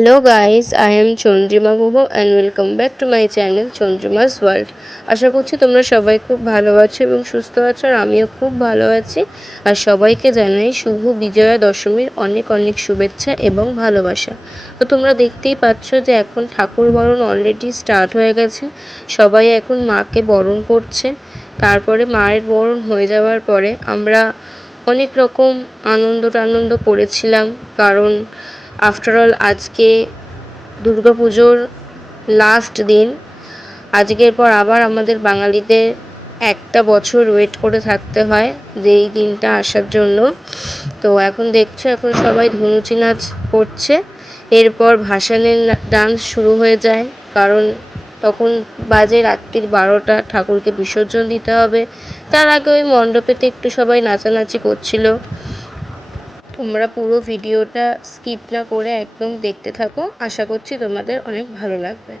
Hello guys I am Chandrima Guha and welcome back to my channel Chandrima's world আশা করছি তোমরা সবাই খুব ভালো আছো এবং সুস্থ আছো আর আমিও খুব ভালো আছি। আর সবাইকে জানাই শুভ বিজয়া দশমীর অনেক অনেক শুভেচ্ছা এবং ভালোবাসা। তো তোমরা দেখতেই পাচ্ছ যে এখন ঠাকুর বরণ অলরেডি স্টার্ট হয়ে গেছে। সবাই এখন মাকে বরণ করছে। তারপরে মায়ের বরণ হয়ে যাওয়ার পরে আমরা অনেক রকম আনন্দ টানন্দ করেছিলাম। কারণ আফটার অল আজকে দুর্গা পুজোর লাস্ট দিন। আজকের পর আবার আমাদের বাঙালিদের একটা বছর ওয়েট করে থাকতে হয় যে এই দিনটা আসার জন্য। তো এখন দেখছ, এখন সবাই ধনুচি নাচ করছে। এরপর ভাসানের ডান্স শুরু হয়ে যায়। কারণ তখন বাজে রাত্রির বারোটা, ঠাকুরকে বিসর্জন দিতে হবে। তার আগে ওই মণ্ডপেতে একটু সবাই নাচানাচি করছিল। তোমরা পুরো ভিডিওটা স্কিপ না করে একদম দেখতে থাকো। আশা করছি তোমাদের অনেক ভালো লাগবে।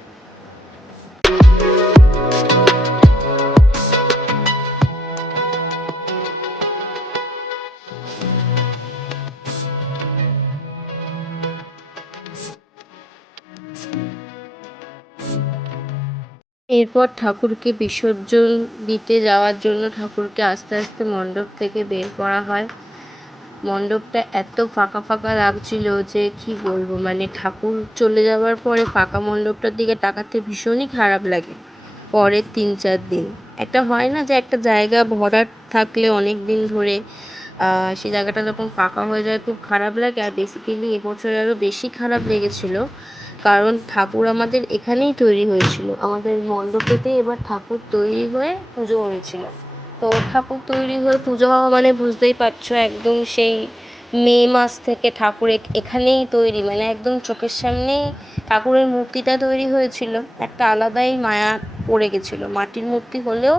এরপর ঠাকুরকে বিসর্জন দিতে যাওয়ার জন্য ঠাকুরকে আস্তে আস্তে মণ্ডপ থেকে বের করা হয়। মণ্ডপটা এত ফাঁকা ফাঁকা লাগছিল যে কি বলব? মানে ঠাকুর চলে যাওয়ার পরে ফাঁকা মণ্ডপটার দিকে তাকাতে ভীষণই খারাপ লাগে পরের তিন চার দিন। একটা হয় না যে একটা জায়গা ভরাট থাকলে অনেক দিন ধরে সেই জায়গাটা যখন ফাঁকা হয়ে যায় খুব খারাপ লাগে আর বেসিক্যালি এবছর আরও বেশি খারাপ লেগেছিলো কারণ ঠাকুর আমাদের এখানেই তৈরি হয়েছিল। আমাদের মণ্ডপেতেই এবার ঠাকুর তৈরি হয়ে পুজো হয়েছিল। তো ঠাকুর তৈরি হয়ে পুজো হওয়া মানে বুঝতেই পারছ, একদম সেই মে মাস থেকে ঠাকুর এখানেই তৈরি মানে একদম চোখের সামনেই ঠাকুরের মূর্তিটা তৈরি হয়েছিল। একটা আলাদাই মায়া পড়ে গেছিল, মাটির মূর্তি হলেও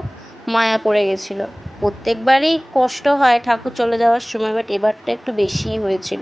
মায়া পড়ে গেছিল। প্রত্যেকবারই কষ্ট হয় ঠাকুর চলে যাওয়ার সময় বাট এবারটা একটু বেশিই হয়েছিল।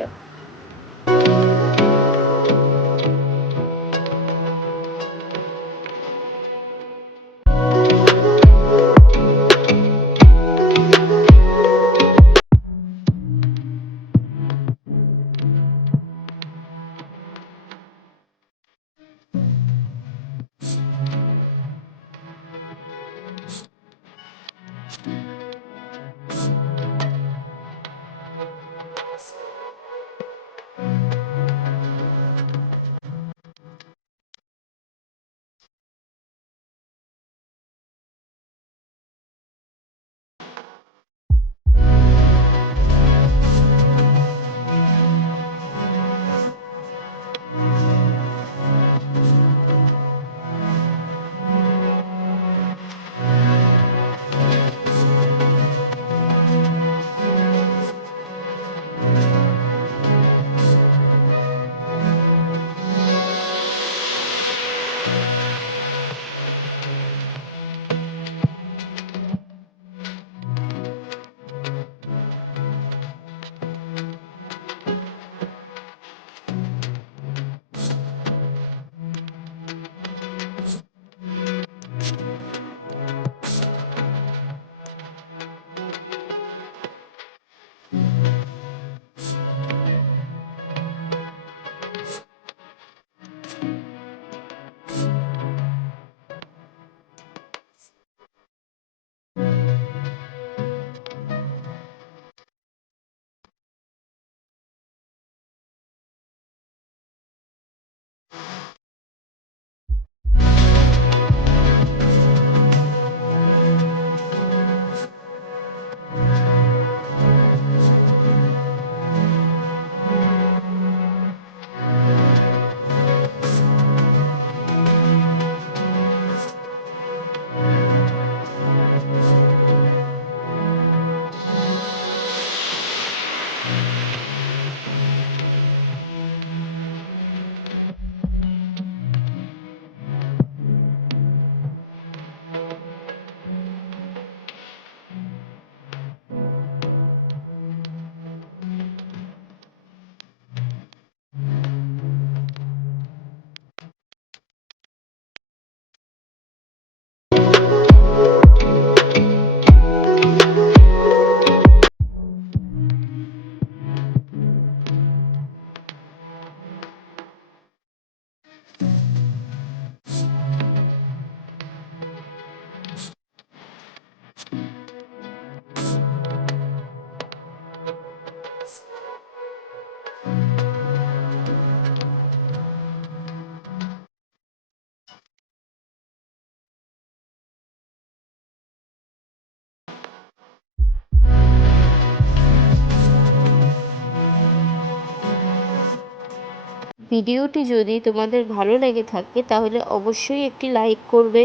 ভিডিওটি যদি তোমাদের ভালো লেগে থাকে, তাহলে অবশ্যই একটি লাইক করবে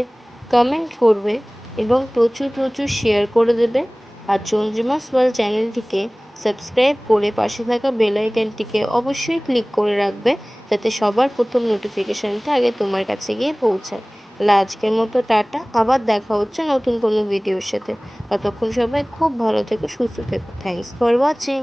কমেন্ট করবে এবং প্রচুর প্রচুর শেয়ার করে দেবে। আর চন্দ্রিমা ওয়ার্ল্ড চ্যানেলটিকে সাবস্ক্রাইব করে পাশে থাকা বেল আইকনটিকে অবশ্যই ক্লিক করে রাখবে, যাতে সবার প্রথম নোটিফিকেশানটা আগে তোমার কাছে গিয়ে পৌঁছায়। তাহলে আজকের মতো টাটা, আবার দেখা হচ্ছে নতুন কোনো ভিডিওর সাথে। ততক্ষণ সবাই খুব ভালো থেকো, সুস্থ থেকো। Thanks for watching